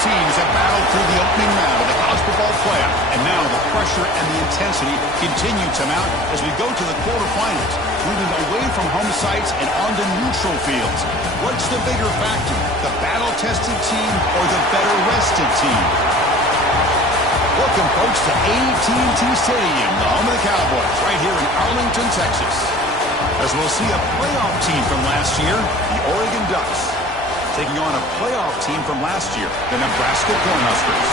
teams have battled through the opening round of the college football playoff, and now the pressure and the intensity continue to mount as we go to the quarterfinals, moving away from home sites and onto neutral fields. What's the bigger factor, the battle-tested team or the better-rested team? Welcome, folks, to AT&T Stadium, the home of the Cowboys, right here in Arlington, Texas. As we'll see a playoff team from last year, the Oregon Ducks, taking on a playoff team from last year, the Nebraska Cornhuskers.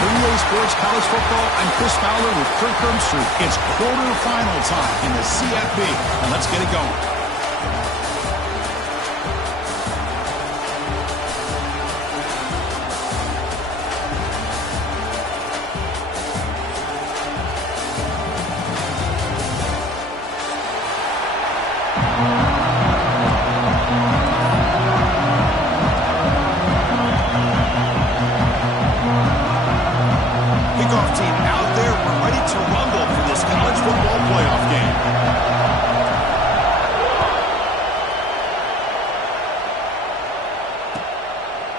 For EA Sports College Football, I'm Chris Fowler with Kirk Herbstreit. It's quarterfinal time in the CFB, and let's get it going.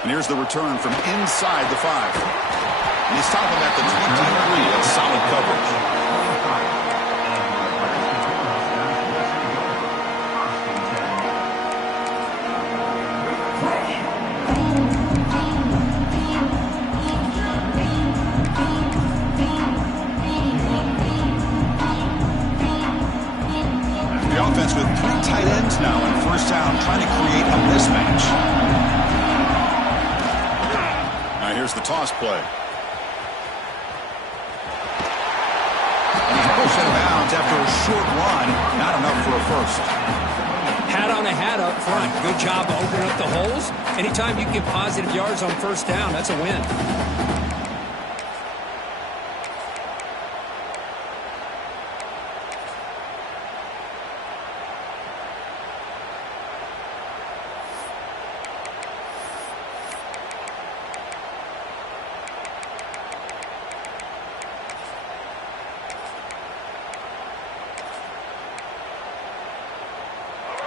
And here's the return from inside the 5. And he's stopping at the 23. That's solid coverage. The offense with 3 tight ends now on first down, trying to create a mismatch. Here's the toss play. And he's pushed out of bounds after a short run. Not enough for a first. Hat on a hat up front. Good job opening up the holes. Anytime you get positive yards on first down, that's a win.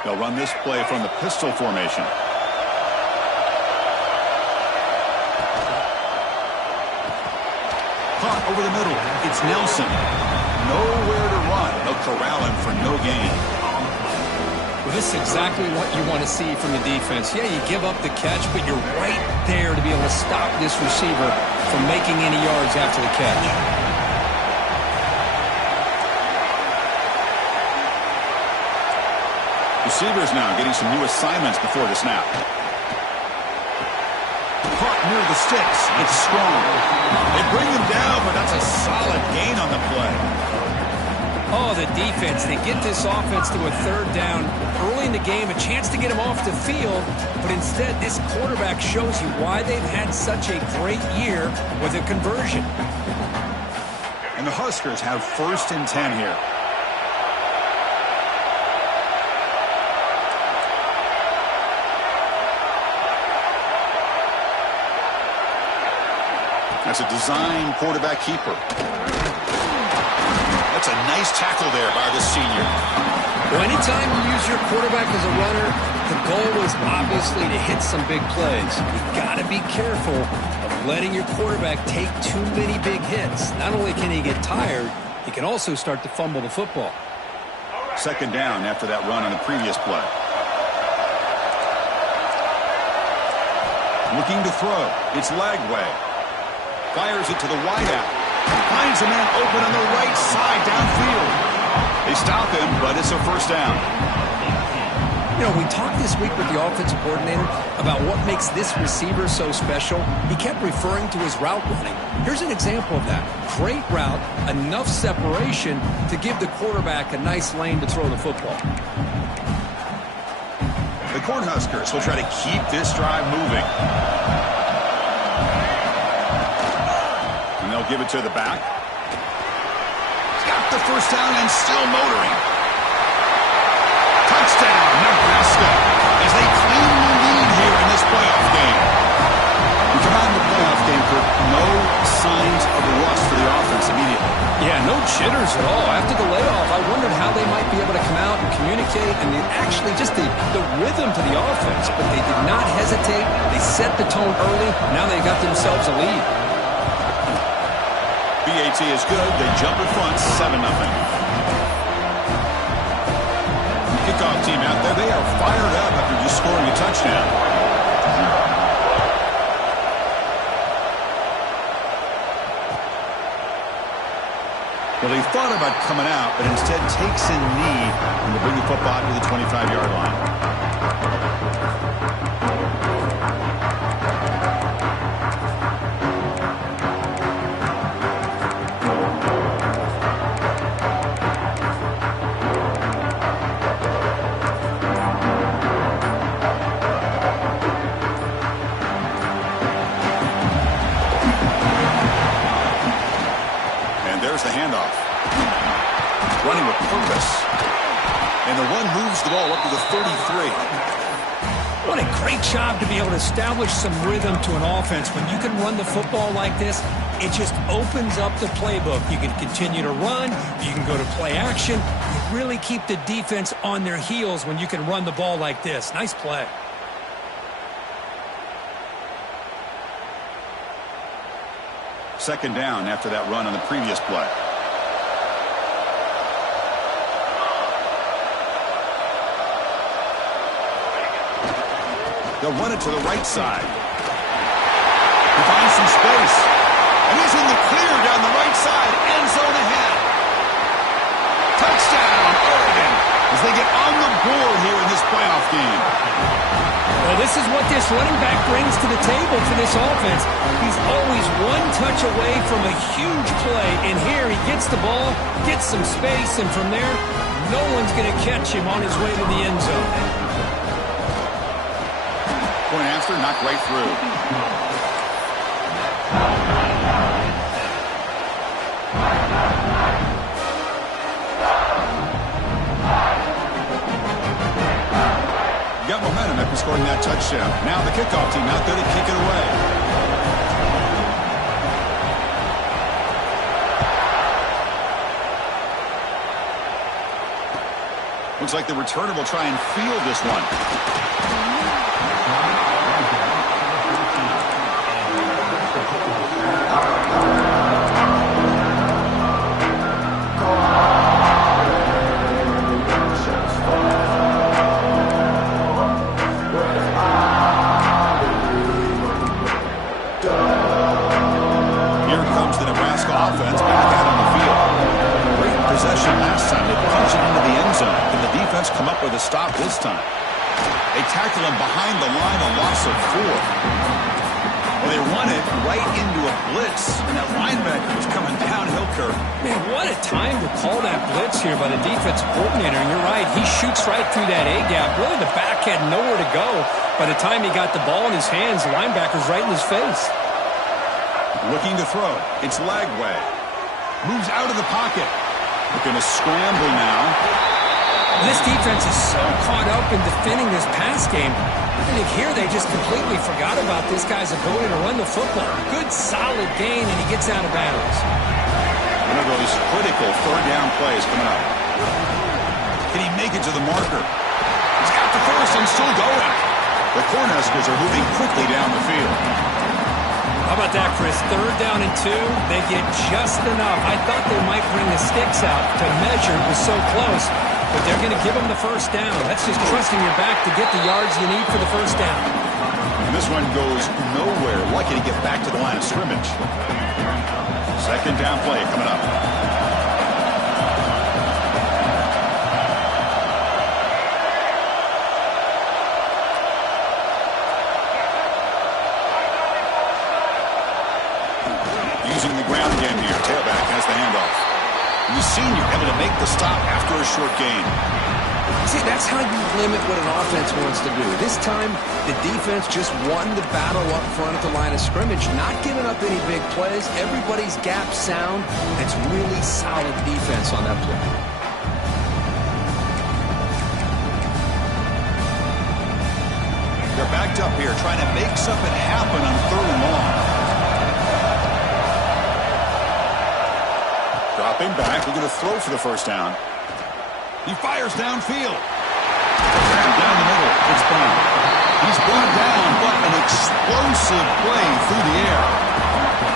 They'll run this play from the pistol formation. Caught over the middle. It's Nelson. Nowhere to run. They'll corral him for no gain. Well, this is exactly what you want to see from the defense. Yeah, you give up the catch, but you're right there to be able to stop this receiver from making any yards after the catch. Receivers now getting some new assignments before the snap. Caught near the sticks. It's strong. They bring him down, but that's a solid gain on the play. Oh, the defense. They get this offense to a third down early in the game, a chance to get him off the field, but instead this quarterback shows you why they've had such a great year with a conversion. And the Huskers have 1st and 10 here. That's a design quarterback keeper. That's a nice tackle there by the senior. Well, anytime you use your quarterback as a runner, the goal is obviously to hit some big plays. You've got to be careful of letting your quarterback take too many big hits. Not only can he get tired, he can also start to fumble the football. 2nd down after that run on the previous play. Looking to throw. It's Lagway. Fires it to the wideout. Finds a man open on the right side downfield. They stop him, but it's a 1st down. You know, we talked this week with the offensive coordinator about what makes this receiver so special. He kept referring to his route running. Here's an example of that. Great route, enough separation to give the quarterback a nice lane to throw the football. The Cornhuskers will try to keep this drive moving. And they'll give it to the back. He's got the 1st down and still motoring. Touchdown, Nebraska, as they claim the lead here in this playoff game. We come out in the playoff game for no signs of a rust for the offense immediately. Yeah, no jitters at all. After the layoff, I wondered how they might be able to come out and communicate and actually just the rhythm to the offense. But they did not hesitate. They set the tone early. Now they got themselves a lead. BAT is good. They jump in front, 7-0. Kickoff team out there. They are fired up after just scoring a touchdown. Well, he thought about coming out, but instead takes a knee and to bring the football to the 25-yard line. The handoff. Running with purpose. And the run moves the ball up to the 33. What a great job to be able to establish some rhythm to an offense. When you can run the football like this, it just opens up the playbook. You can continue to run. You can go to play action. You really keep the defense on their heels when you can run the ball like this. Nice play. Second down after that run on the previous play. They'll run it to the right side. He finds some space. And he's in the clear down the right side. End zone ahead. Touchdown, Oregon, as they get on the board here in this playoff game. Well, this is what this running back brings to the table for this offense. He's always one touch away from a huge play. And here he gets the ball, gets some space, and from there, no one's going to catch him on his way to the end zone. Point after, knocked right through. Got momentum after scoring that touchdown. Now the kickoff team out there to kick it away. Looks like the returner will try and field this one. Offense back out on the field. Great possession last time. They punched it into the end zone. Can the defense come up with a stop this time? They tackle him behind the line, a loss of 4. Well, they run it right into a blitz, and that linebacker was coming downhill curve. Man, what a time to call that blitz here by the defensive coordinator. And you're right, he shoots right through that A-gap. Really, the back had nowhere to go. By the time he got the ball in his hands, the linebacker's right in his face. Looking to throw. It's Lagway. Moves out of the pocket. Looking to scramble now. This defense is so caught up in defending this pass game. I think here they just completely forgot about this guy's ability to run the football. Good, solid gain, and he gets out of bounds. One of those critical third down plays coming up. Can he make it to the marker? He's got the first and still going. The Cornhuskers are moving quickly down the field. How about that, Chris? Third down and 2. They get just enough. I thought they might bring the sticks out to measure. It was so close. But they're going to give them the first down. That's just trusting your back to get the yards you need for the first down. And this one goes nowhere. Lucky to get back to the line of scrimmage. Second down play coming up. Using the ground game here. Tailback has the handoff. And the senior able to make the stop after a short gain. See, that's how you limit what an offense wants to do. This time, the defense just won the battle up front at the line of scrimmage, not giving up any big plays. Everybody's gap sound. It's really solid defense on that play. They're backed up here, trying to make something happen on third and long. Dropping back, we're going to throw for the first down. He fires downfield. Down the middle, it's Brown. He's brought down, but an explosive play through the air.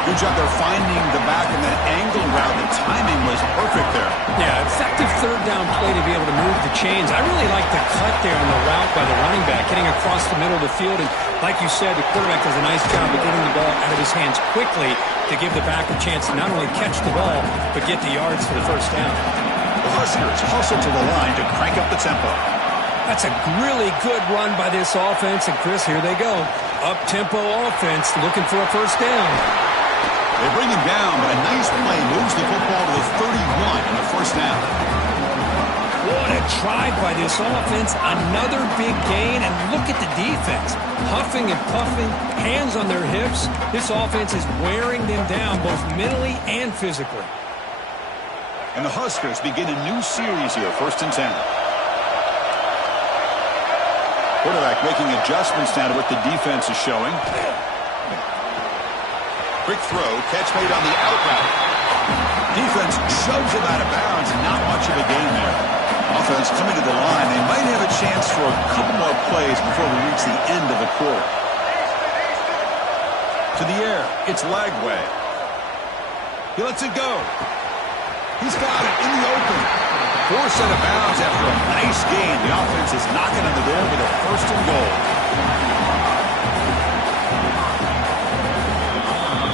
Good job there finding the back in that angle route. The timing was perfect there. Yeah, effective third down play to be able to move the chains. I really like the cut there on the route by the running back, getting across the middle of the field. And like you said, the quarterback does a nice job of getting the ball out of his hands quickly to give the back a chance to not only catch the ball, but get the yards for the first down. The Huskers hustle to the line to crank up the tempo. That's a really good run by this offense. And, Chris, here they go. Up-tempo offense looking for a first down. They bring him down, but a nice play moves the football to the 31 in the first down. What a try by this offense. Another big gain, and look at the defense. Huffing and puffing, hands on their hips. This offense is wearing them down both mentally and physically. And the Huskers begin a new series here, 1st and 10. Quarterback making adjustments now to what the defense is showing. Quick throw, catch made on the out route. Defense shoves it out of bounds, not much of a gain there. Offense coming to the line. They might have a chance for a couple more plays before we reach the end of the quarter. To the air, it's Lagway. He lets it go. He's got it in the open. Forced out of bounds after a nice gain. The offense is knocking on the door with a 1st and goal.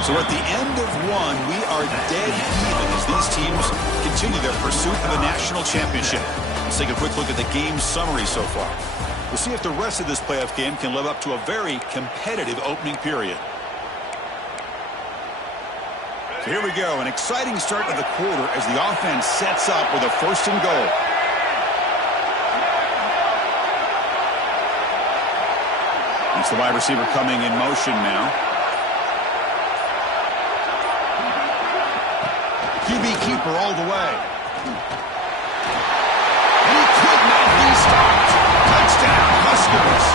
So at the end of one, we are dead even as these teams continue their pursuit of the national championship. Let's take a quick look at the game summary so far. We'll see if the rest of this playoff game can live up to a very competitive opening period. So here we go, an exciting start to the quarter as the offense sets up with a 1st and goal. It's the wide receiver coming in motion now. QB keeper all the way. And he could not be stopped. Touchdown, Huskers.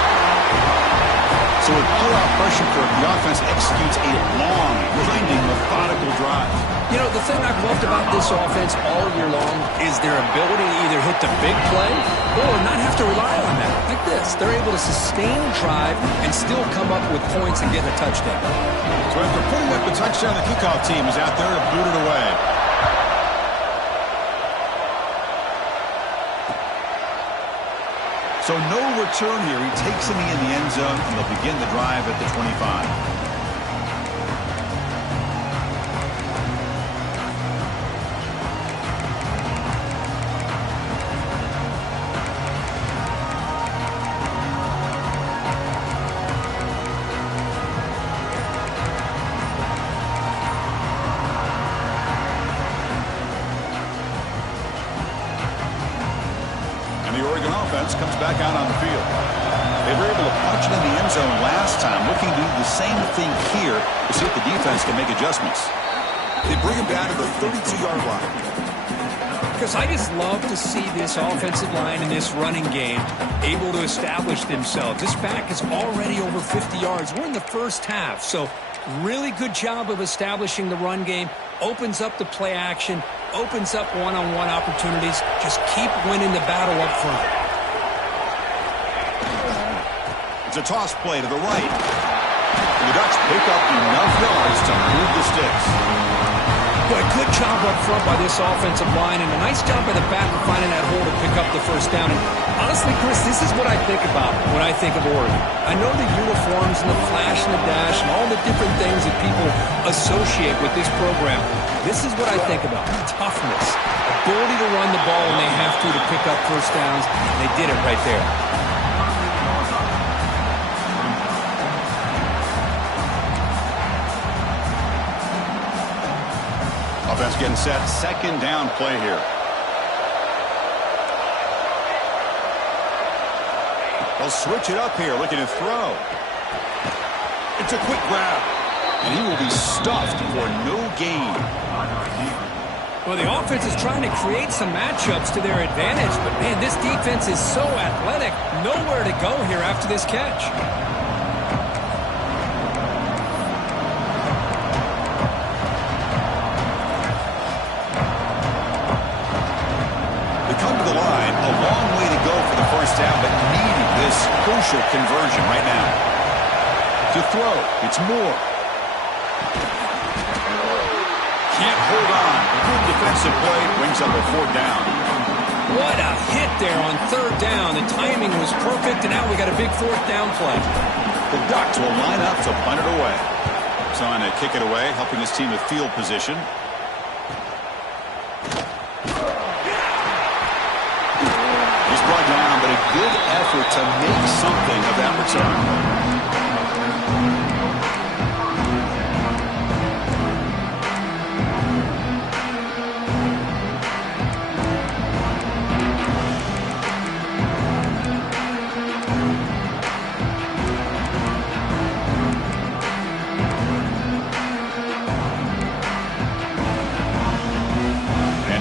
So with all-out pressure curve, the offense executes a long, winding, methodical drive. You know, the thing I've loved about this offense all year long is their ability to either hit the big play or not have to rely on that. Like this, they're able to sustain drive and still come up with points and get a touchdown. So after putting up the touchdown, the kickoff team is out there to boot it away. So no return here. He takes him in the end zone, and they'll begin the drive at the 25. Comes back out on the field. They were able to punch it in the end zone last time, looking to do the same thing here to see if the defense can make adjustments. They bring him down to the 32-yard line. Because I just love to see this offensive line in this running game able to establish themselves. This back is already over 50 yards. We're in the first half, so really good job of establishing the run game. Opens up the play action, opens up one-on-one opportunities. Just keep winning the battle up front. It's a toss play to the right. And the Ducks pick up enough yards to move the sticks. Boy, good job up front by this offensive line, and a nice job by the back of finding that hole to pick up the first down. And honestly, Chris, this is what I think about when I think of Oregon. I know the uniforms and the flash and the dash and all the different things that people associate with this program. This is what I think about. Toughness, ability to run the ball when they have to pick up first downs, and they did it right there. Offense getting set. 2nd down play here. They'll switch it up here, looking to throw. It's a quick grab, and he will be stuffed for no gain. Well, the offense is trying to create some matchups to their advantage, but, man, this defense is so athletic. Nowhere to go here after this catch. this crucial conversion right now. To throw, it's Moore. Can't hold on. Good defensive play brings up a 4th down. What a hit there on 3rd down. The timing was perfect, and now we got a big 4th down play. The Ducks will line up to punt it away. Trying to kick it away, helping his team with field position. He's brought down, but a good effort to make something of that return.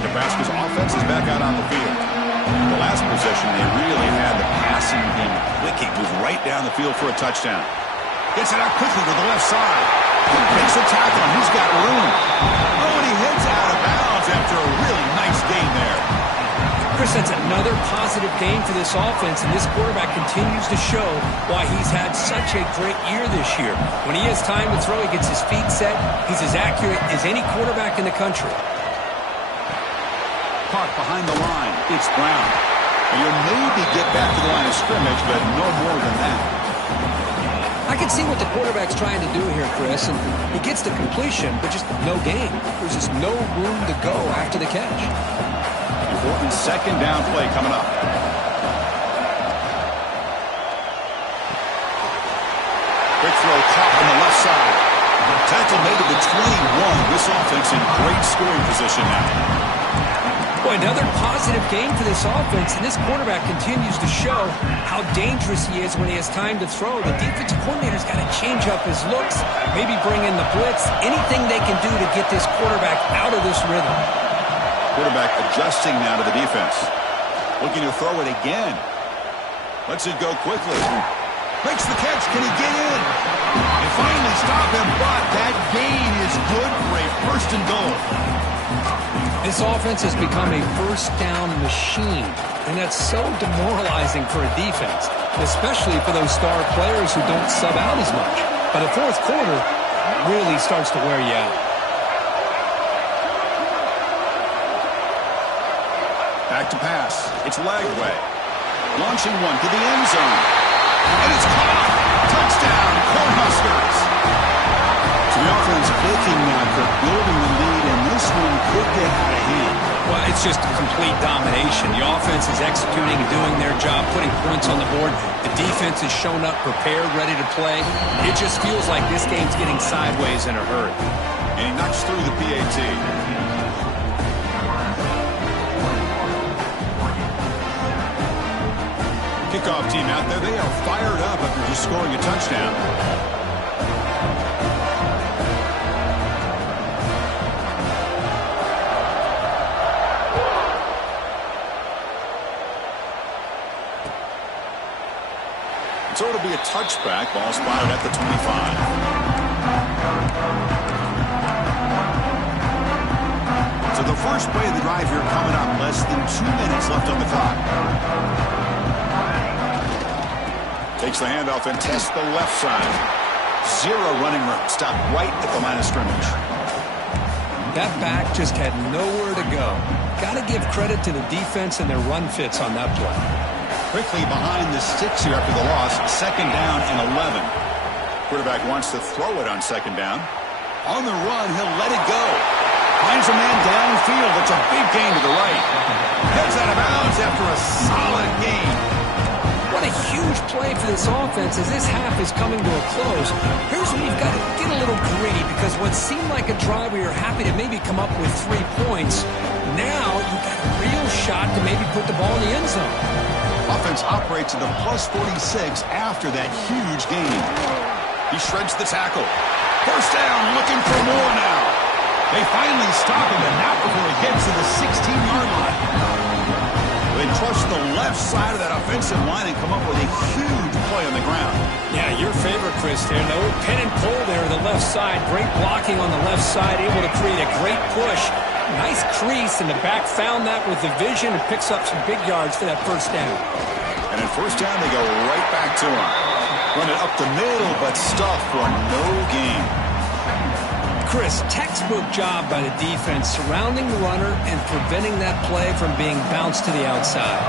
Nebraska's offense is back out on the field. The last possession, they really had the passing game clicking. Moved right down the field for a touchdown. Gets it out quickly to the left side. Makes a tackle, and he's got room. Oh, and he heads out of bounds after a really nice game there. Chris, that's another positive game for this offense, and this quarterback continues to show why he's had such a great year this year. When he has time to throw, he gets his feet set. He's as accurate as any quarterback in the country. Behind the line, it's Brown. You'll maybe get back to the line of scrimmage, but no more than that. I can see what the quarterback's trying to do here, Chris, and he gets the completion, but just no gain. There's just no room to go after the catch. Important 2nd down play coming up. Quick throw caught on the left side. Tackle made to the 21. This offense in great scoring position now. Boy, another positive game for this offense, and this quarterback continues to show how dangerous he is when he has time to throw. The defensive coordinator's got to change up his looks, maybe bring in the blitz, anything they can do to get this quarterback out of this rhythm. Quarterback adjusting now to the defense. Looking to throw it again. Lets it go quickly. Makes the catch. Can he get in? They finally stop him, but that gain is good for a 1st and goal. This offense has become a 1st down machine, and that's so demoralizing for a defense, especially for those star players who don't sub out as much. But the 4th quarter really starts to wear you out. Back to pass. It's Lagway. Launching one to the end zone. And it's caught. Touchdown, Cornhuskers. So the offense looking for building the lead, and this one could get out of hand. Well, it's just complete domination. The offense is executing and doing their job, putting points on the board. The defense has shown up, prepared, ready to play. It just feels like this game's getting sideways in a hurry. And he knocks through the PAT. Kickoff team out there, they are fired up after just scoring a touchdown. So it'll be a touchback. Ball spotted at the 25. So the first play of the drive here coming up. Less than 2 minutes left on the clock. Takes the handoff and tests the left side. 0 running room. Stopped right at the line of scrimmage. That back just had nowhere to go. Got to give credit to the defense and their run fits on that play. Quickly behind the sticks here after the loss. 2nd down and 11. Quarterback wants to throw it on 2nd down. On the run, he'll let it go. Finds a man downfield. It's a big gain to the right. Heads out of bounds after a solid gain. What a huge play for this offense as this half is coming to a close. Here's where you've got to get a little greedy, because what seemed like a drive where you're happy to maybe come up with 3 points, now you've got a real shot to maybe put the ball in the end zone. Offense operates at the plus 46 after that huge gain. He shreds the tackle. 1st down, looking for more now. They finally stop him, and not before he gets to the 16-yard line. They trust the left side of that offensive line and come up with a huge play on the ground. Yeah, your favorite, Chris, there. No pin and pull there on the left side. Great blocking on the left side, able to create a great push. Nice crease, and the back found that with the vision and picks up some big yards for that 1st down. And in first down, they go right back to him. Run it up the middle, but stuffed for no gain. Chris, textbook job by the defense surrounding the runner and preventing that play from being bounced to the outside.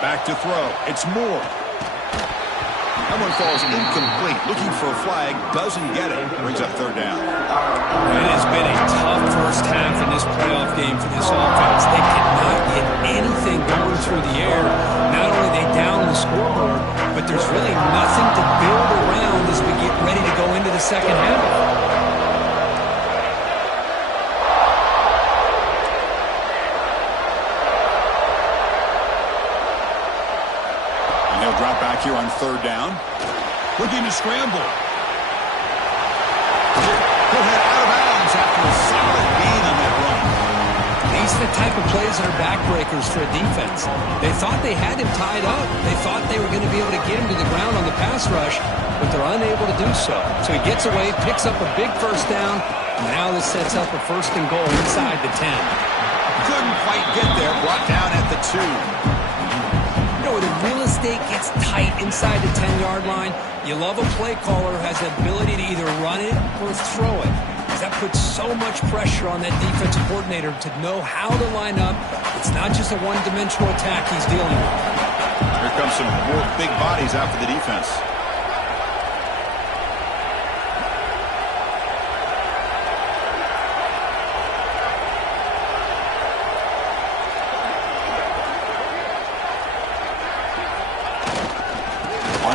Back to throw. It's Moore. That one falls incomplete. Looking for a flag. Doesn't get it. Brings up third down. It has been a tough first half in this playoff game for this offense. They cannot get anything going through the air. Not only are they down the scoreboard, but there's really nothing to build around as we get ready to go into the second half. Drop back here on third down. Looking to scramble. He'll head out of bounds after a solid gain on that run. These are the type of plays that are backbreakers for a defense. They thought they had him tied up. They thought they were going to be able to get him to the ground on the pass rush, but they're unable to do so. So he gets away, picks up a big first down, and now this sets up a first and goal inside the 10. Couldn't quite get there. Brought down at the 2. Where the real estate gets tight inside the 10-yard line, you love a play caller who has the ability to either run it or throw it. Because that puts so much pressure on that defensive coordinator to know how to line up. It's not just a one-dimensional attack he's dealing with. Here comes some more big bodies after the defense.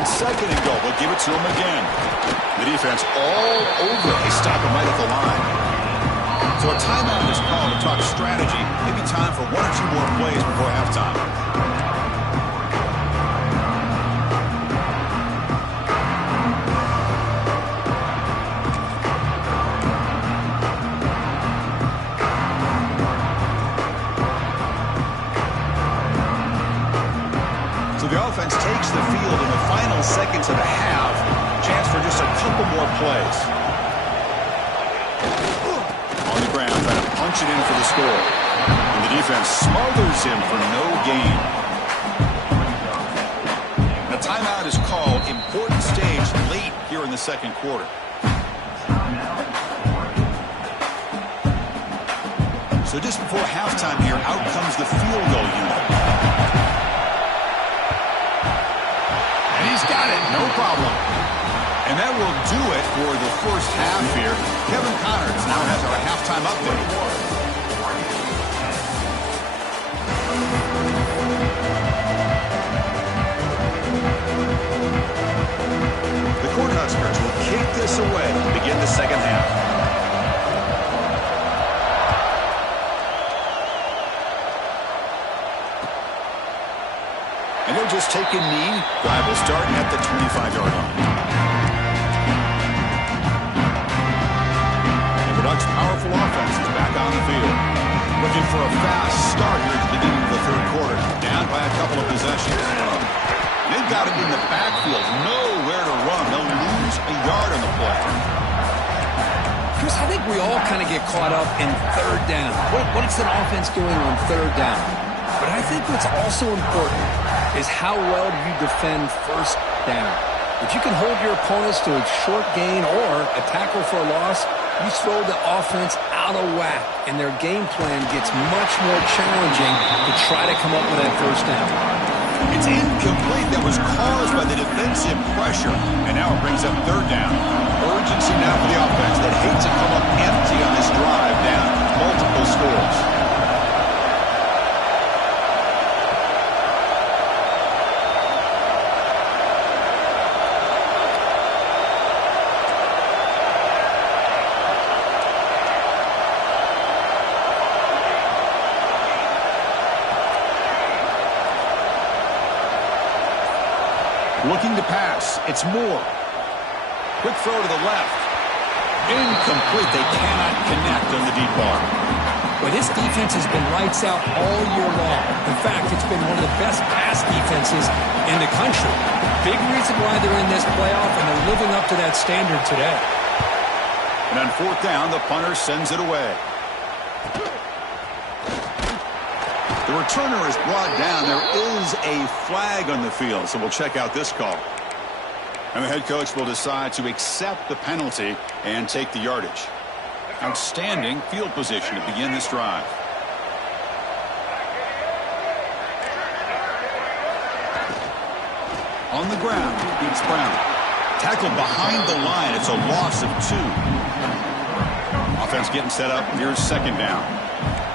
Second and goal. We'll give it to him again. The defense all over. They stop him right at the line. So a timeout is called to talk strategy. Maybe time for 1 or 2 more plays before halftime. The offense takes the field in the final seconds of the half. Chance for just a couple more plays. On the ground, trying to punch it in for the score. And the defense smothers him for no gain. The timeout is called. Important stage late here in the second quarter. So just before halftime here, out comes the field goal unit. He's got it, no problem. And that will do it for the first half here. Kevin Connors now has our halftime update. The Cornhuskers will kick this away to begin the second half. And they'll just take a knee. Drive will start at the 25-yard line. The Ducks' powerful offense is back on the field. Looking for a fast start here at the beginning of the third quarter. Down by a couple of possessions. They've got him in the backfield. Nowhere to run. They'll lose a yard on the play. Chris, I think we all kind of get caught up in third down. What is an offense doing on third down? But I think what's also important is how well do you defend first down. If you can hold your opponents to a short gain or a tackle for a loss, you throw the offense out of whack, and their game plan gets much more challenging to try to come up with that first down. It's incomplete. That was caused by the defensive pressure, and now it brings up third down. Urgency now for the offense that hates to come up empty on this drive down multiple scores. Looking to pass. It's Moore. Quick throw to the left. Incomplete. They cannot connect on the deep ball. Well, this defense has been lights out all year long. In fact, it's been one of the best pass defenses in the country. Big reason why they're in this playoff, and they're living up to that standard today. And on fourth down, the punter sends it away. The returner is brought down. There is a flag on the field, so we'll check out this call. And the head coach will decide to accept the penalty and take the yardage. Outstanding field position to begin this drive. On the ground, beats Brown. Tackled behind the line. It's a loss of 2. Offense getting set up. Here's second down.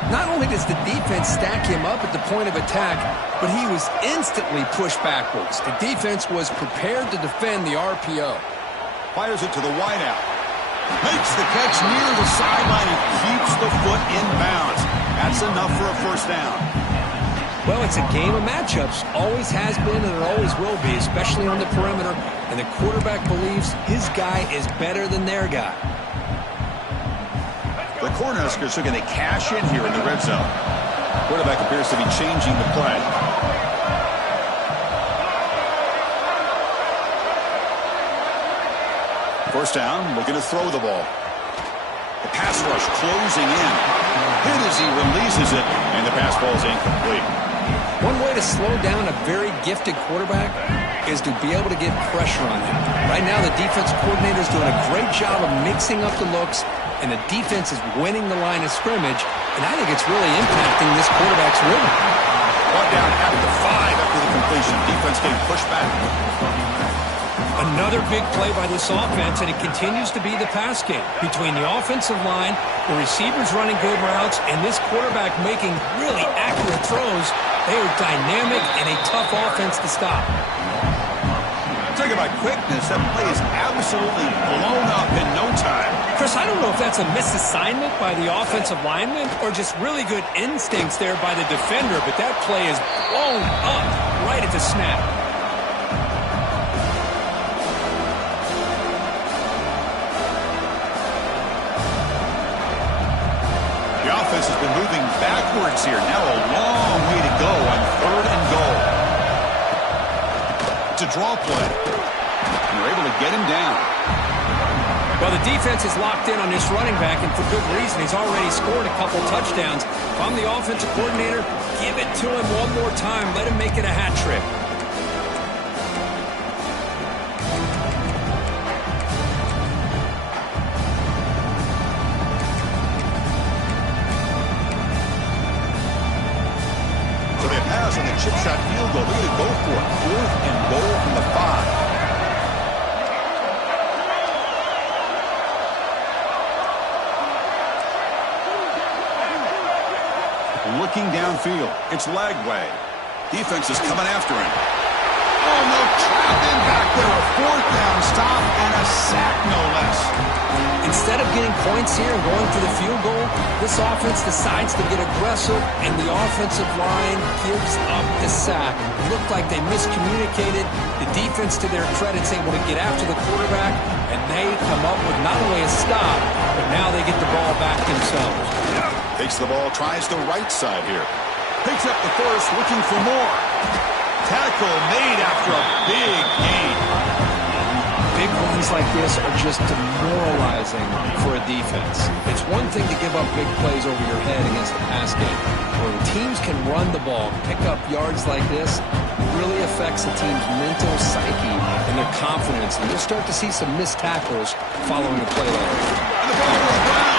Not only does the defense stack him up at the point of attack, but he was instantly pushed backwards. The defense was prepared to defend the RPO. Fires it to the wideout. Makes the catch near the sideline and keeps the foot in bounds. That's enough for a first down. Well, it's a game of matchups. Always has been and it always will be, especially on the perimeter. And the quarterback believes his guy is better than their guy. The Cornhuskers are going to cash in here in the red zone. Quarterback appears to be changing the play. First down, looking to throw the ball. The pass rush closing in. Hit as he releases it, and the pass ball is incomplete. One way to slow down a very gifted quarterback is to be able to get pressure on him. Right now, the defense coordinator is doing a great job of mixing up the looks, and the defense is winning the line of scrimmage, and I think it's really impacting this quarterback's rhythm. Brought down at the 5 after the completion. Defense getting pushed back. Another big play by this offense, and it continues to be the pass game. Between the offensive line, the receivers running good routes, and this quarterback making really accurate throws, they are dynamic and a tough offense to stop. Talk about quickness. That play is absolutely blown up in no time. Chris, I don't know if that's a misassignment by the offensive lineman or just really good instincts there by the defender, but that play is blown up right at the snap. The offense has been moving backwards here. Now a long way to go on 3rd and goal. It's a draw play. And they're able to get him down. Well, the defense is locked in on this running back, and for good reason. He's already scored a couple touchdowns. If I'm the offensive coordinator, give it to him one more time. Let him make it a hat trick. So they pass on the chip shot field goal. They're going to go for it. 4th and goal from the 5. Looking downfield. It's Lagway. Defense is coming after him. Oh, no. Trapped in back there. A 4th down stop and a sack, no less. Instead of getting points here and going for the field goal, this offense decides to get aggressive, and the offensive line gives up the sack. It looked like they miscommunicated. The defense, to their credit, is able to get after the quarterback, and they come up with not only a stop, but now they get the ball back themselves. Takes the ball, tries the right side here. Picks up the first, looking for more. Tackle made after a big gain. Big runs like this are just demoralizing for a defense. It's one thing to give up big plays over your head against the pass game. When teams can run the ball, pick up yards like this, it really affects the team's mental psyche and their confidence. And you'll start to see some missed tackles following a play like this. And the ball goes down.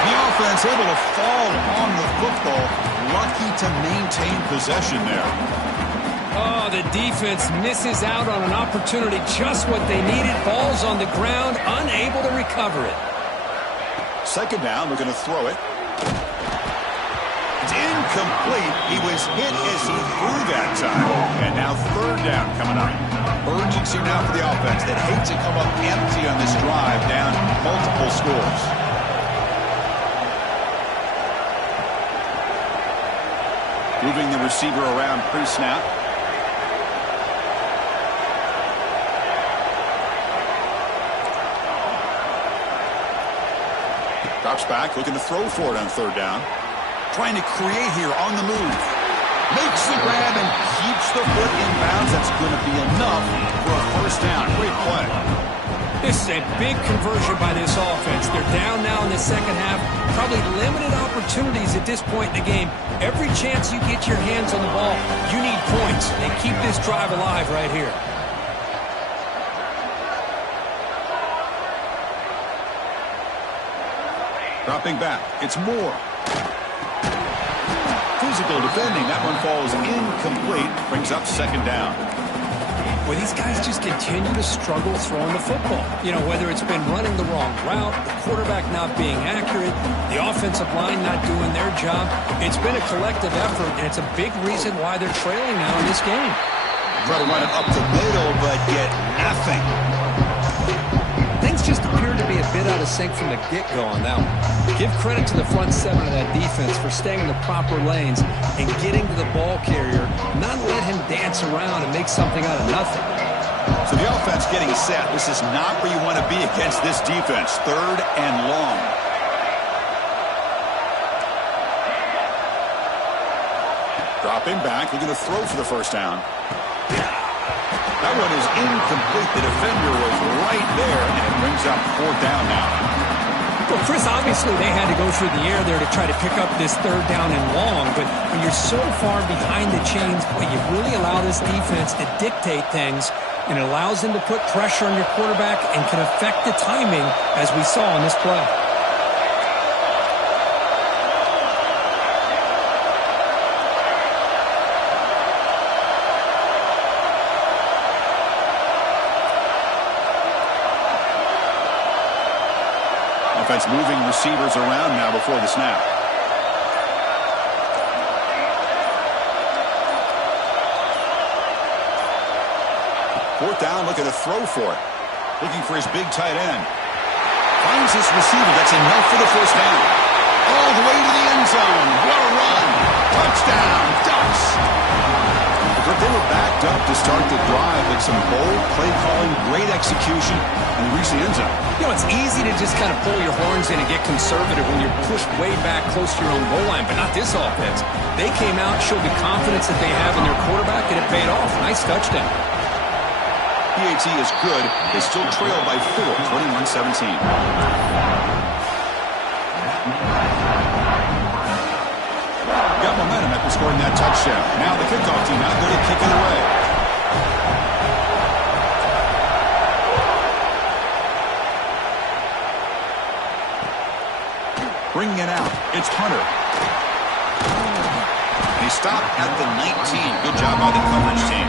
The offense able to fall on the football. Lucky to maintain possession there. Oh, the defense misses out on an opportunity, just what they needed. Ball's on the ground, unable to recover it. Second down, we're going to throw it. It's incomplete. He was hit as he threw that time. And now 3rd down coming up. Urgency now for the offense that hate to come up empty on this drive, down multiple scores. Moving the receiver around pre-snap. Drops back, looking to throw for it on 3rd down. Trying to create here on the move. Makes the grab and keeps the foot in bounds. That's going to be enough for a first down. Great play. This is a big conversion by this offense. They're down now in the second half. Probably limited opportunities at this point in the game. Every chance you get your hands on the ball, you need points. They keep this drive alive right here. Dropping back. It's Moore. Physical defending. That one falls incomplete. Brings up second down. Well, these guys just continue to struggle throwing the football. You know, whether it's been running the wrong route, the quarterback not being accurate, the offensive line not doing their job. It's been a collective effort, and it's a big reason why they're trailing now in this game. Try to run it up the middle, but get nothing. Things just appear to be a bit out of sync from the get-go on that one. Give credit to the front seven of that defense for staying in the proper lanes and getting to the ball carrier, not let him dance around and make something out of nothing. So the offense getting set. This is not where you want to be against this defense. Third and long. Dropping back. We're going to throw for the first down. That one is incomplete. The defender was right there, and it brings up fourth down now. Well, Chris, obviously they had to go through the air there to try to pick up this third down and long, but when you're so far behind the chains, well, you really allow this defense to dictate things, and it allows them to put pressure on your quarterback and can affect the timing, as we saw in this play. Offense moving receivers around now before the snap. Fourth down, looking to throw for it. Looking for his big tight end. Finds his receiver. That's enough for the first down. All the way to the end zone. What a run. Touchdown, Ducks. But they were backed up to start the drive with some bold play calling, great execution, and reach the end zone. You know, it's easy to just kind of pull your horns in and get conservative when you're pushed way back close to your own goal line, but not this offense. They came out, showed the confidence that they have in their quarterback, and it paid off. Nice touchdown. PAT is good. They still trail by 4, 21-17. Got momentum after scoring that touchdown. Now the kickoff team out there to kick it away. Bringing it out. It's Hunter. And he stopped at the 19. Good job by the coverage team.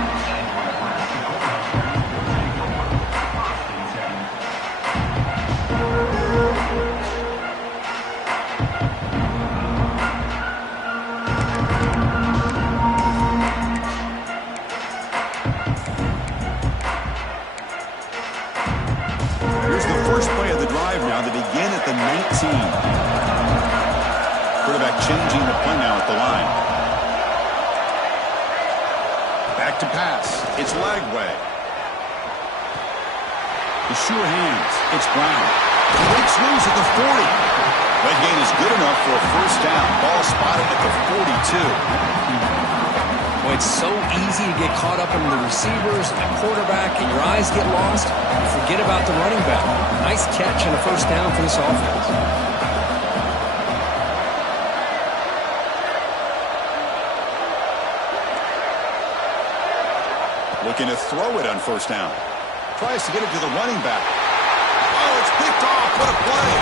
Here's the first play of the drive now. They begin at the 19. Quarterback changing the play now at the line. Back to pass. It's Lagway. The sure hands. It's Brown. He breaks loose at the 40. That gain is good enough for a first down. Ball spotted at the 42. Well, it's so easy to get caught up in the receivers and the quarterback, and your eyes get lost. You forget about the running back. Nice catch and a first down for this offense. Looking to throw it on first down. Tries to get it to the running back. Oh, it's picked off. What a play.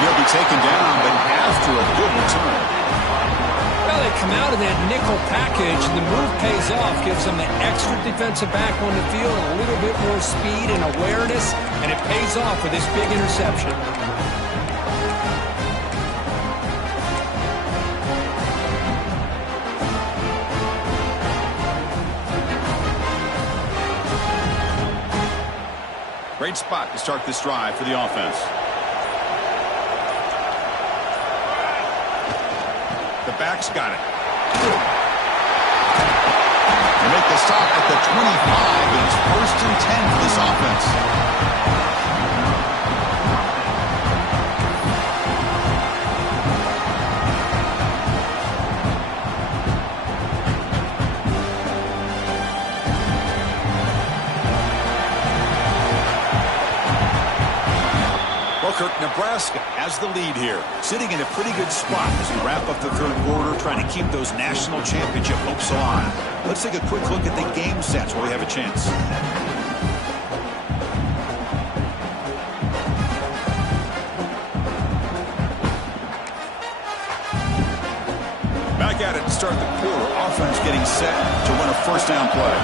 He'll be taken down, but after a good return. Well, they come out of that nickel package, and the move pays off. Gives them an extra defensive back on the field, a little bit more speed and awareness, and it pays off with this big interception. Great spot to start this drive for the offense. The back's got it. They make the stop at the 25, and it's first and 10 for this offense. has the lead here, sitting in a pretty good spot as we wrap up the third quarter, trying to keep those national championship hopes alive. Let's take a quick look at the game sets where we have a chance. Back at it to start the quarter. Offense getting set to win a first down play.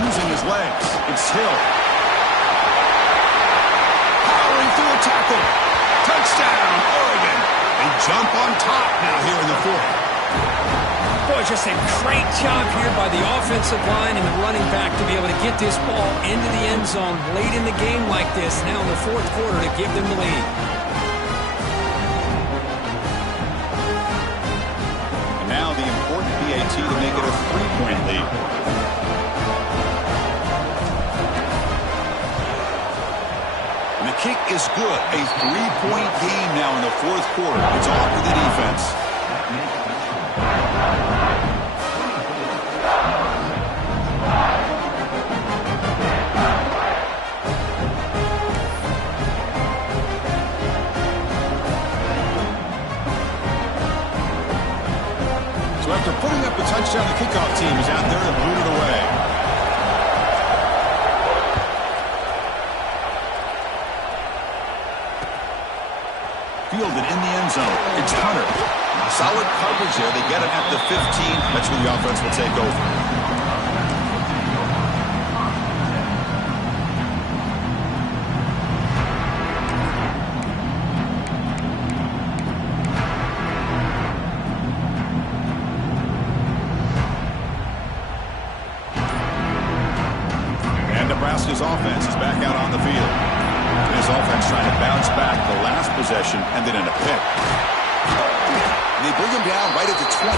Using his legs. It's Hill. Powering through a tackle. Touchdown, Oregon. They jump on top now here in the fourth. Boy, just a great job here by the offensive line and the running back to be able to get this ball into the end zone late in the game like this, now in the fourth quarter, to give them the lead. And now the important PAT to make it a 3-point lead. And the kick is good. A 3-point game now in the fourth quarter. It's off to the defense. So after putting up a touchdown, the kickoff team is out there to boot it away. Fielded in the end zone. It's Hunter. Solid coverage there. They get it at the 15. That's where the offense will take over. Nebraska's offense is back out on the field. His offense trying to bounce back the last possession, ended in a pick. They bring him down right at the 20.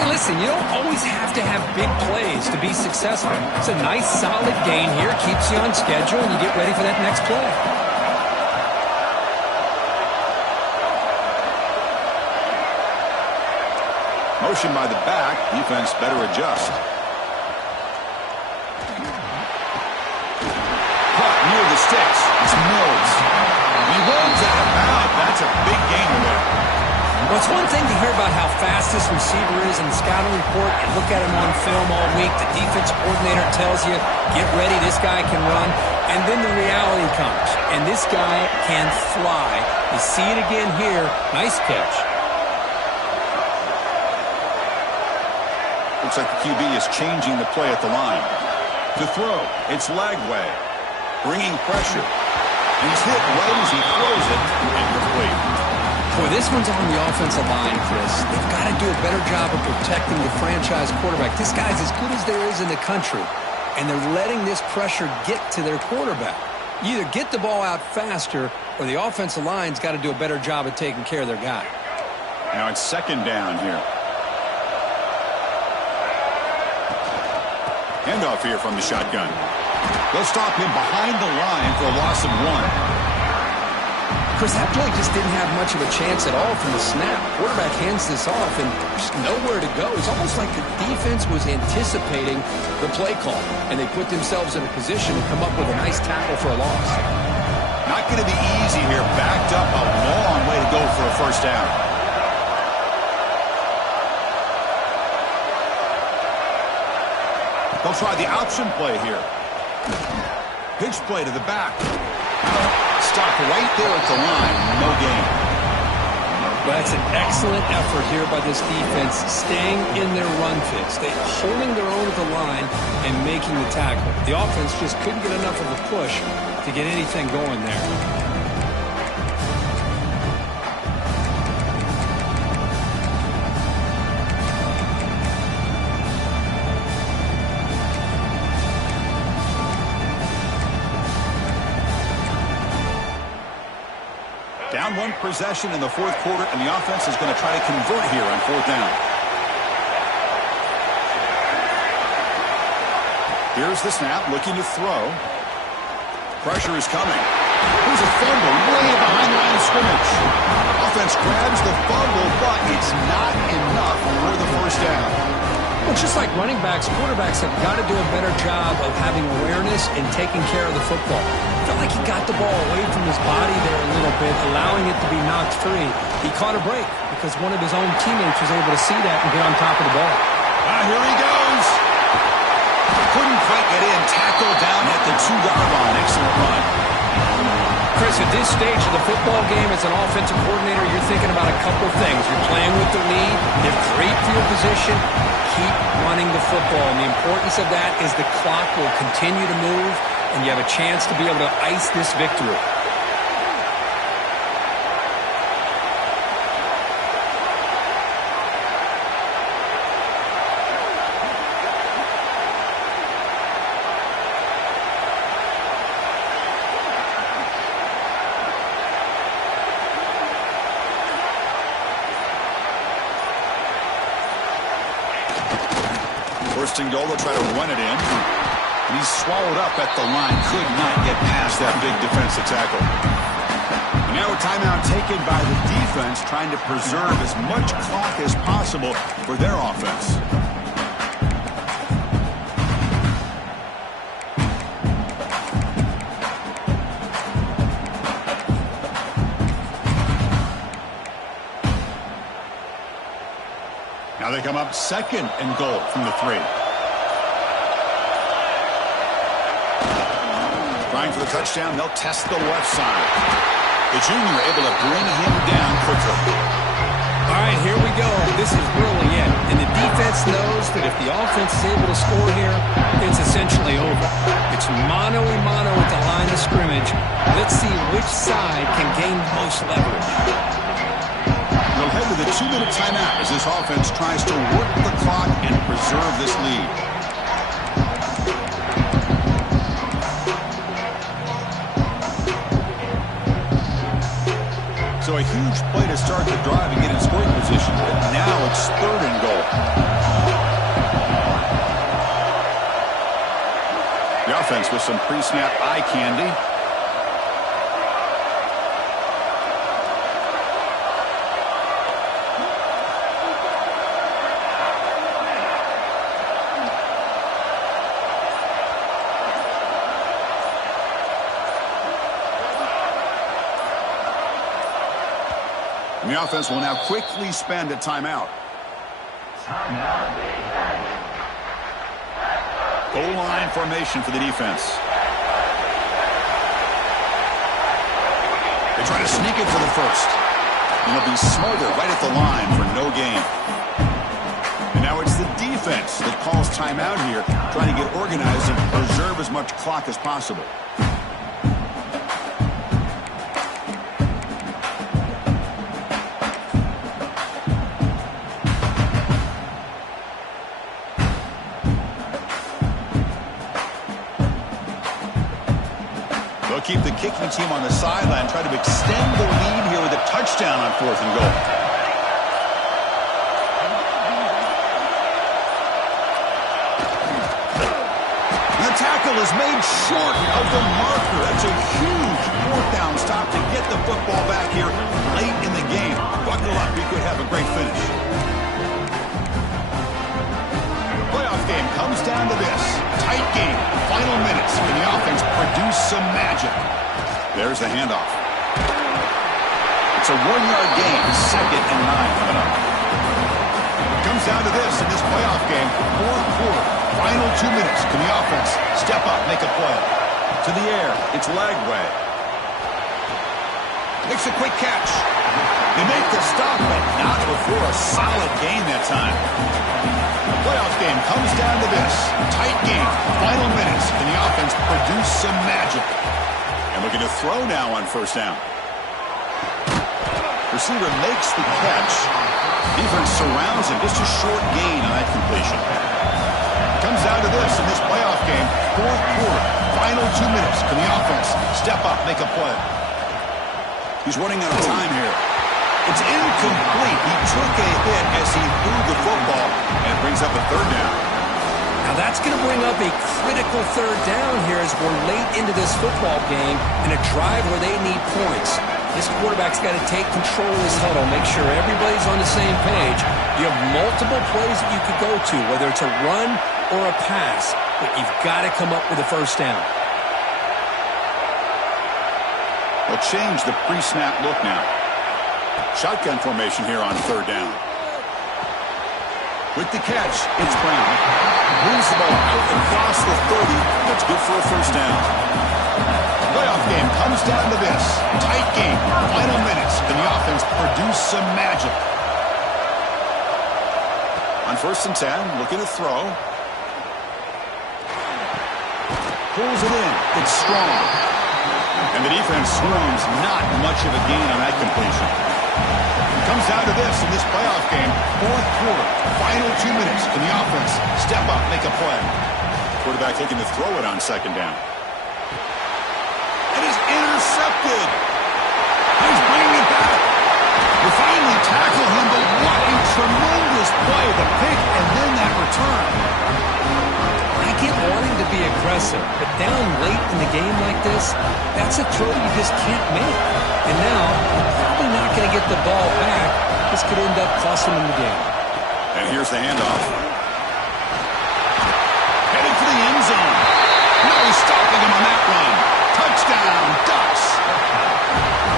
Hey, listen, you don't always have to have big plays to be successful. It's a nice, solid gain here. Keeps you on schedule, and you get ready for that next play. Motion by the back. Defense better adjust. Near the sticks. It's Mills. He rolls out of bounds. That's a big gain away. Well, it's one thing to hear about how fast this receiver is in the scouting report. You look at him on film all week. The defense coordinator tells you, get ready, this guy can run. And then the reality comes. And this guy can fly. You see it again here. Nice catch. Looks like the QB is changing the play at the line. To throw, it's Lagway. Bringing pressure. He's hit right as he throws it. Incomplete. Boy, this one's on the offensive line, Chris. They've got to do a better job of protecting the franchise quarterback. This guy's as good as there is in the country, and they're letting this pressure get to their quarterback. You either get the ball out faster, or the offensive line's got to do a better job of taking care of their guy. Now it's second down here. Handoff here from the shotgun. They'll stop him behind the line for a loss of 1. Chris, that play just didn't have much of a chance at all from the snap. Quarterback hands this off and just nowhere to go. It's almost like the defense was anticipating the play call, and they put themselves in a position to come up with a nice tackle for a loss. Not going to be easy here. Backed up a long way to go for a first down. They'll try the option play here. Pitch play to the back. Stop right there at the line. No gain. Well, that's an excellent effort here by this defense, staying in their run fix. They're holding their own at the line and making the tackle. The offense just couldn't get enough of a push to get anything going there. Down 1 possession in the fourth quarter, and the offense is going to try to convert here on fourth down. Here's the snap, looking to throw. Pressure is coming. Here's a fumble way behind the line of scrimmage. Offense grabs the fumble, but it's not enough for the first down. Well, just like running backs, quarterbacks have got to do a better job of having awareness and taking care of the football. I felt like he got the ball away from his body there a little bit, allowing it to be knocked free. He caught a break because one of his own teammates was able to see that and get on top of the ball. Here he goes. Couldn't quite get in. Tackle down at the 2-yard line. Excellent run. Chris, at this stage of the football game as an offensive coordinator, you're thinking about a couple things. You're playing with the lead. You have great field position. Keep running the football. And the importance of that is the clock will continue to move, and you have a chance to be able to ice this victory. First and goal, they'll try to run it in. And he's swallowed up at the line. Could not get past that big defensive tackle. And now a timeout taken by the defense, trying to preserve as much clock as possible for their offense. Now they come up second and goal from the 3. Trying for the touchdown, they'll test the left side. The junior able to bring him down quickly. All right, here we go. This is really it. And the defense knows that if the offense is able to score here, it's essentially over. It's mano-a-mano at the line of scrimmage. Let's see which side can gain the most leverage. They'll head to the 2-minute timeout as this offense tries to work the clock and preserve this lead. So a huge play to start the drive and get in scoring position, but now it's third and goal. The offense with some pre-snap eye candy. And the offense will now quickly spend a timeout. Goal line formation for the defense. They try to sneak it for the first. And they'll be smothered right at the line for no gain. And now it's the defense that calls timeout here, trying to get organized and preserve as much clock as possible. Keep the kicking team on the sideline, try to extend the lead here with a touchdown on 4th and goal. And the tackle is made short of the marker. That's a huge 4th down stop to get the football back here late in the game. Buckle up, we could have a great finish. Playoff game comes down to this. Tight game, final minutes, and the offense produce some magic. There's the handoff. It's a 1-yard gain, 2nd and 9 coming up. It comes down to this in this playoff game, 4th quarter, final 2 minutes. Can the offense step up, make a play? To the air, it's Lagway. Makes a quick catch. They make the stop, but not before a solid gain that time. The playoff game comes down to this. Tight game, final minutes, and the offense produce some magic. And looking to throw now on 1st down. Receiver makes the catch. Defense surrounds him. Just a short gain on that completion. Comes down to this in this playoff game. 4th quarter, final 2 minutes. Can the offense step up, make a play? He's running out of time here. It's incomplete. He took a hit as he threw the football, and it brings up a 3rd down. Now that's going to bring up a critical 3rd down here as we're late into this football game in a drive where they need points. This quarterback's got to take control of his huddle, make sure everybody's on the same page. You have multiple plays that you could go to, whether it's a run or a pass, but you've got to come up with a first down. They'll change the pre-snap look now. Shotgun formation here on third down. With the catch, it's Brown. Moves the ball out across the 30. That's good for a first down. Playoff game comes down to this. Tight game. Final minutes. Can the offense produce some magic? On 1st and 10, looking to throw. Pulls it in. It's strong. And the defense swarms. Not much of a gain on that completion. It comes down to this in this playoff game. 4th quarter. Final 2 minutes. Can the offense step up, make a play? Quarterback looking to throw it on 2nd down. It is intercepted. He's bringing it back. They finally tackle him, but what a tremendous play. The pick and then that return. I get wanting to be aggressive, but down late in the game like this, that's a throw you just can't make. And now, you're probably not going to get the ball back. This could end up costing them the game. And here's the handoff. Heading for the end zone. Now he's stopping him on that run. Touchdown, Ducks.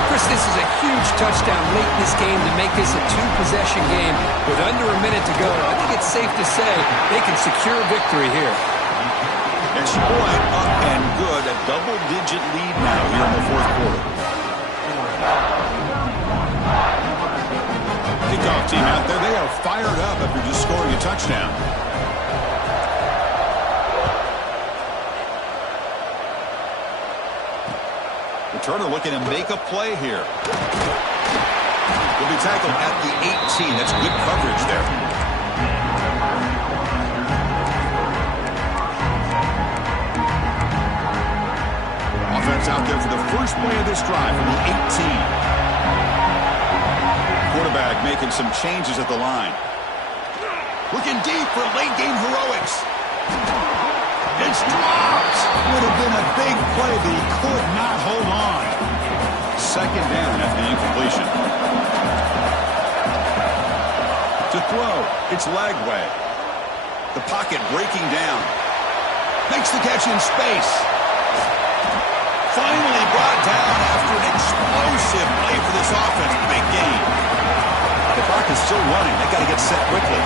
Chris, this is a huge touchdown late in this game to make this a 2-possession game with under a minute to go. I think it's safe to say they can secure victory here. Extra point up and good. A double-digit lead now here in the 4th quarter. Kickoff team out there. They are fired up after just scoring a touchdown. Returner looking to make a play here. Will be tackled at the 18. That's good coverage there. Offense out there for the first play of this drive from the 18. Quarterback making some changes at the line. Looking deep for late game heroics. It's dropped. Would have been a big play, but he could not hold on. 2nd down after the incompletion. To throw, it's Lagway. The pocket breaking down. Makes the catch in space. Finally brought down after an explosive play for this offense. Big gain. The clock is still running. They got to get set quickly.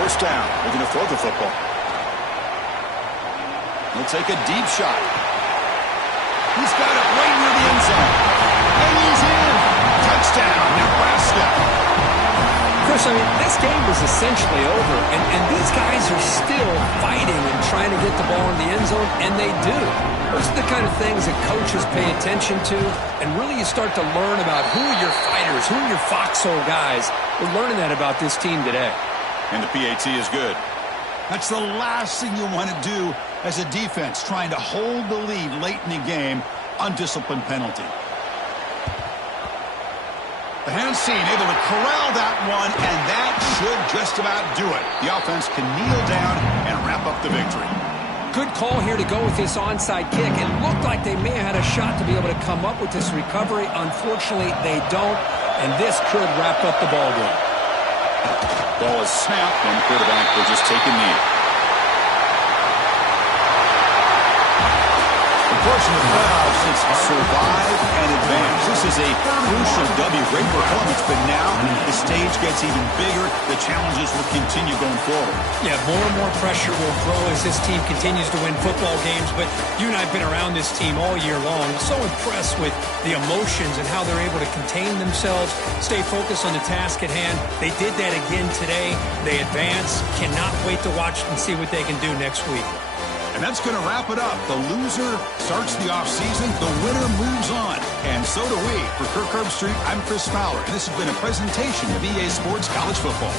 1st down. They're going to throw the football. He'll take a deep shot. He's got it right near the end zone. And he's in. Touchdown, Nebraska. Chris, I mean, this game was essentially over, and these guys are still fighting and trying to get the ball in the end zone, and they do. Those are the kind of things that coaches pay attention to, and really you start to learn about who are your fighters, who are your foxhole guys. We're learning that about this team today. And the PAT is good. That's the last thing you want to do as a defense, trying to hold the lead late in the game, undisciplined penalty. The hand seen, able to corral that one, and that should just about do it. The offense can kneel down and wrap up the victory. Good call here to go with this onside kick. It looked like they may have had a shot to be able to come up with this recovery. Unfortunately, they don't, and this could wrap up the ball game. Ball is snapped, and the quarterback will just take a knee. The portion of the playoffs is survive and advance. This is a crucial W. Great performance, but now the stage gets even bigger. The challenges will continue going forward. Yeah, more and more pressure will grow as this team continues to win football games, but you and I have been around this team all year long. So impressed with the emotions and how they're able to contain themselves, stay focused on the task at hand. They did that again today. They advance. Cannot wait to watch and see what they can do next week. And that's going to wrap it up. The loser starts the offseason. The winner moves on. And so do we. For Kirk Herbstreit, I'm Chris Fowler. And this has been a presentation of EA Sports College Football.